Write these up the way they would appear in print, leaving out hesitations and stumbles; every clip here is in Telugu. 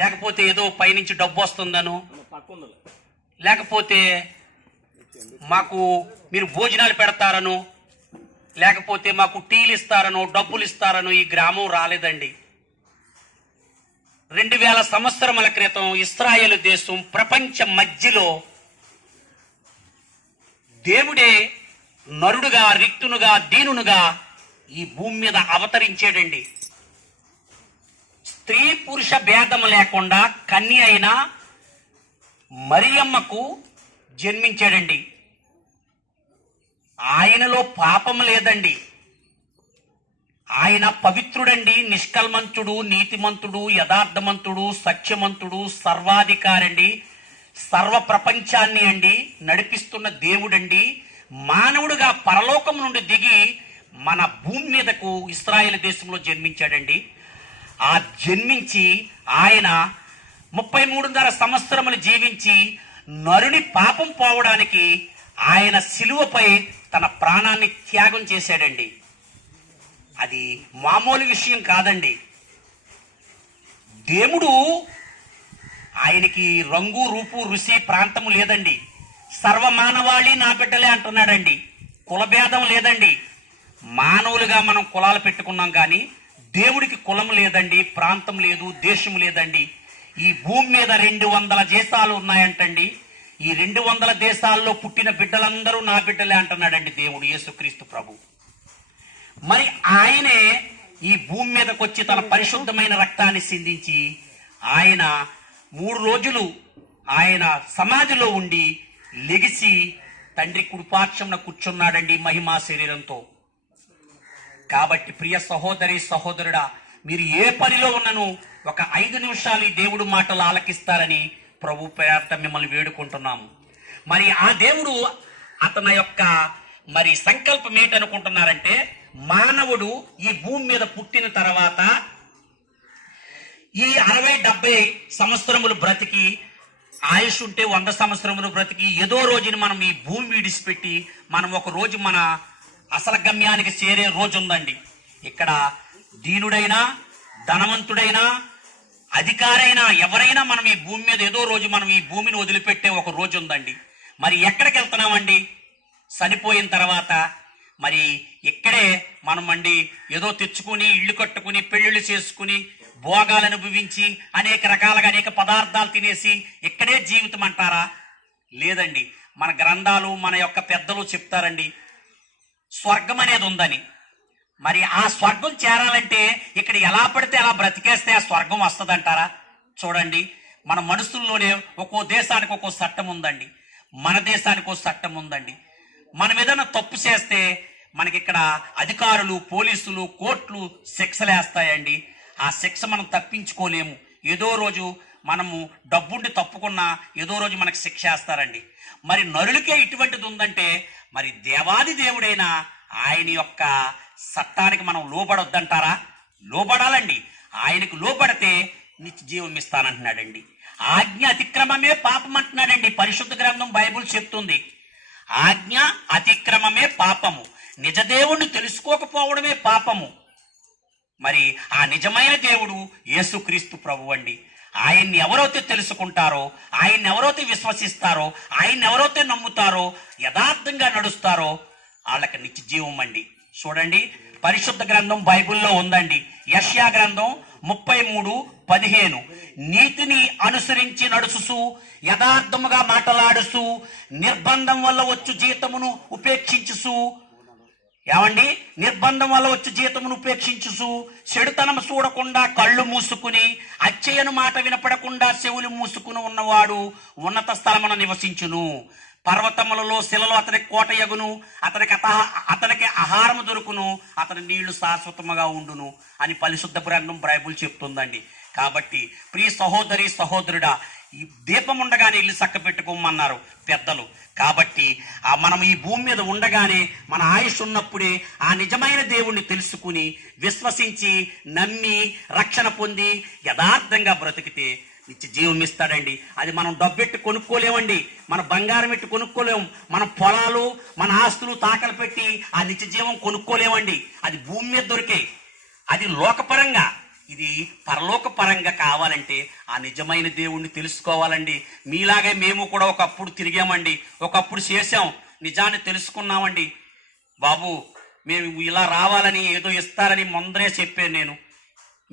లేకపోతే ఏదో పైనుంచి డబ్బు వస్తుందనో, లేకపోతే మాకు మీరు భోజనాలు పెడతారనో, లేకపోతే మాకు టీలు ఇస్తారనో, డబ్బులు ఇస్తారనో ఈ గ్రామం రాలేదండి. 2000 సంవత్సరముల క్రితం ఇశ్రాయేలు దేశం ప్రపంచ మధ్యలో దేవుడే నరుడుగా, రిక్తునుగా, దీనునుగా ఈ భూమి మీద అవతరించాడండి. స్త్రీ పురుష భేదం లేకుండా కన్య అయిన మరియమ్మకు జన్మించాడండి. ఆయనలో పాపం లేదండి. ఆయన పవిత్రుడండి, నిష్కల్మంతుడు, నీతిమంతుడు, యథార్థమంతుడు, సత్యమంతుడు, సర్వాధికారండి, సర్వ ప్రపంచాన్ని అండి నడిపిస్తున్న దేవుడండి. మానవుడిగా పరలోకం నుండి దిగి మన భూమి మీదకు ఇశ్రాయేలు దేశంలో జన్మించాడండి. ఆ జన్మించి ఆయన 33.5 సంవత్సరములు జీవించి నరుని పాపం పోవడానికి ఆయన శిలువపై తన ప్రాణాన్ని త్యాగం చేశాడండి. అది మామూలు విషయం కాదండి. దేవుడు ఆయనకి రంగు, రూపు, రుచి, ప్రాంతము లేదండి. సర్వమానవాళి నా బిడ్డలే అంటున్నాడండి. కులభేదం లేదండి. మానవులుగా మనం కులాలు పెట్టుకున్నాం కానీ దేవుడికి కులం లేదండి, ప్రాంతం లేదు, దేశం లేదండి. ఈ భూమి మీద 200 దేశాలు ఉన్నాయంటండి. ఈ 200 దేశాల్లో పుట్టిన బిడ్డలందరూ నా బిడ్డలే అంటున్నాడండి దేవుడు, యేసుక్రీస్తు ప్రభు. మరి ఆయనే ఈ భూమి మీదకి వచ్చి తన పరిశుద్ధమైన రక్తాన్ని సిందించి ఆయన 3 రోజులు ఆయన సమాధిలో ఉండి లెగిసి తండ్రి కుడిపార్శ్వమున కూర్చున్నాడండి మహిమా శరీరంతో. కాబట్టి ప్రియ సహోదరి సహోదరుడా, మీరు ఏ పనిలో ఉన్నను ఒక 5 నిమిషాలు ఈ దేవుడు మాటలు ఆలకిస్తారని ప్రభు పేరట మిమ్మల్ని వేడుకుంటున్నాము. మరి ఆ దేవుడు అతని యొక్క మరి సంకల్పం ఏంటనుకుంటున్నారంటే, మానవుడు ఈ భూమి మీద పుట్టిన తర్వాత ఈ 60-70 సంవత్సరములు బ్రతికి, ఆయుష్ ఉంటే 100 సంవత్సరములు బ్రతికి, ఏదో రోజుని మనం ఈ భూమి విడిచిపెట్టి మనం ఒక రోజు మన అసలు గమ్యానికి చేరే రోజు ఉందండి. ఇక్కడ దీనుడైనా, ధనవంతుడైనా, అధికారైనా, ఎవరైనా మనం ఈ భూమి మీద ఏదో రోజు మనం ఈ భూమిని వదిలిపెట్టే ఒక రోజు ఉందండి. మరి ఎక్కడికి వెళ్తున్నామండి చనిపోయిన తర్వాత? మరి ఇక్కడే మనం అండి ఏదో తెచ్చుకుని, ఇళ్ళు కట్టుకుని, పెళ్లిళ్ళు చేసుకుని, భోగాలు అనుభవించి, అనేక రకాలుగా అనేక పదార్థాలు తినేసి ఇక్కడే జీవితం అంటారా? లేదండి. మన గ్రంథాలు, మన యొక్క పెద్దలు చెప్తారండి స్వర్గం అనేది ఉందని. మరి ఆ స్వర్గం చేరాలంటే ఇక్కడ ఎలా పడితే అలా బ్రతికేస్తే ఆ స్వర్గం వస్తుందంటారా? చూడండి, మన మనసుల్లోనే ఒక్కో దేశానికి ఒక్కో చట్టం ఉందండి. మన దేశానికి ఒక చట్టం ఉందండి. మనం ఏదైనా తప్పు చేస్తే మనకి ఇక్కడ అధికారులు, పోలీసులు, కోర్టులు శిక్షలు వేస్తాయండి. ఆ శిక్ష మనం తప్పించుకోలేము. ఏదో రోజు మనము డబ్బుండి తప్పుకున్నా ఏదో రోజు మనకు శిక్ష వేస్తారండి. మరి నరులకే ఇటువంటిది ఉందంటే మరి దేవాది దేవుడైన ఆయన యొక్క చట్టానికి మనం లోబడొద్దంటారా? లోబడాలండి. ఆయనకు లోబడితే నిత్య జీవం ఇస్తానంటున్నాడండి. ఆజ్ఞ అతిక్రమమే పాపం అంటున్నాడండి పరిశుద్ధ గ్రంథం, బైబుల్ చెప్తుంది. ఆజ్ఞ అతిక్రమమే పాపము, నిజదేవుణ్ణి తెలుసుకోకపోవడమే పాపము. మరి ఆ నిజమైన దేవుడు యేసుక్రీస్తు ప్రభు అండి. ఆయన్ని ఎవరైతే తెలుసుకుంటారో, ఆయన్ని ఎవరైతే విశ్వసిస్తారో, ఆయన్ని ఎవరైతే నమ్ముతారో, యథార్థంగా నడుస్తారో వాళ్ళకి నిత్య జీవం అండి. చూడండి, పరిశుద్ధ గ్రంథం బైబిల్లో ఉందండి. యెషయా గ్రంథం 33:15 నీతిని అనుసరించి నడుచుసు, యథార్థముగా మాటలాడుసు, నిర్బంధం వల్ల వచ్చు జీతమును ఉపేక్షించుసు. ఏమండి? నిర్బంధం వల్ల వచ్చి జీతమును ఉపేక్షించుసు, చెడుతనం చూడకుండా కళ్ళు మూసుకుని, అచ్చయ్యను మాట వినపడకుండా చెవులు మూసుకుని ఉన్నవాడు ఉన్నత స్థలమున నివసించును. పర్వతములలో శిలలో అతనికి కోటయగును, అతనికి ఆహారము దొరుకును, అతని నీళ్లు శాశ్వతముగా ఉండును అని పరిశుద్ధ గ్రంథం బైబిల్ చెప్తుందండి. కాబట్టి ప్రియ సహోదరి సహోదరుడా, ఈ దీపం ఉండగానే ఇల్లు చక్క పెట్టుకోమన్నారు పెద్దలు. కాబట్టి మనం ఈ భూమి మీద ఉండగానే, మన ఆయుష్ ఉన్నప్పుడే ఆ నిజమైన దేవుణ్ణి తెలుసుకుని, విశ్వసించి, నమ్మి, రక్షణ పొంది, యథార్థంగా బ్రతికితే నిత్య జీవం ఇస్తాడండి. అది మనం డబ్బెట్టి కొనుక్కోలేమండి, మన బంగారం పెట్టి కొనుక్కోలేము, మన పొలాలు, మన ఆస్తులు తాకలు పెట్టి ఆ నిత్య జీవం కొనుక్కోలేమండి. అది భూమి మీద దొరికే, అది లోకపరంగా. ఇది పరలోక పరంగా కావాలంటే ఆ నిజమైన దేవుణ్ణి తెలుసుకోవాలండి. మీలాగే మేము కూడా ఒకప్పుడు తిరిగామండి, ఒకప్పుడు చేసాం, నిజాన్ని తెలుసుకున్నామండి. బాబు మేము ఇలా రావాలని ఏదో ఇస్తారని ముందరే చెప్పాను నేను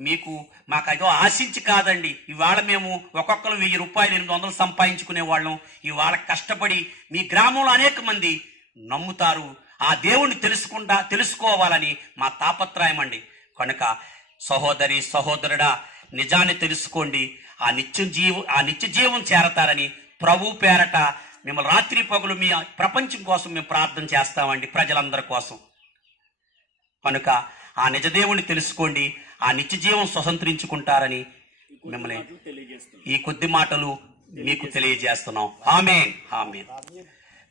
మీకు. మాకు ఏదో ఆశించి కాదండి. ఇవాళ మేము ఒక్కొక్కరు 1000 రూపాయలు 800 సంపాదించుకునే వాళ్ళం. ఇవాళ కష్టపడి మీ గ్రామంలో అనేక మంది నమ్ముతారు. ఆ దేవుణ్ణి తెలుసుకోవాలని మా తాపత్రయం అండి. కనుక సహోదరి సహోదరుడా, నిజాన్ని తెలుసుకోండి. ఆ నిత్య జీవం చేరతారని ప్రభు పేరట మిమ్మల్ని రాత్రి పగులు మీ ప్రపంచం కోసం మేము ప్రార్థన చేస్తామండి, ప్రజలందరి కోసం. కనుక ఆ నిజదేవుని తెలుసుకోండి, ఆ నిత్య జీవం స్వతంత్రించుకుంటారని మిమ్మల్ని ఈ కొద్ది మాటలు మీకు తెలియజేస్తున్నాం. ఆమేన్, ఆమేన్.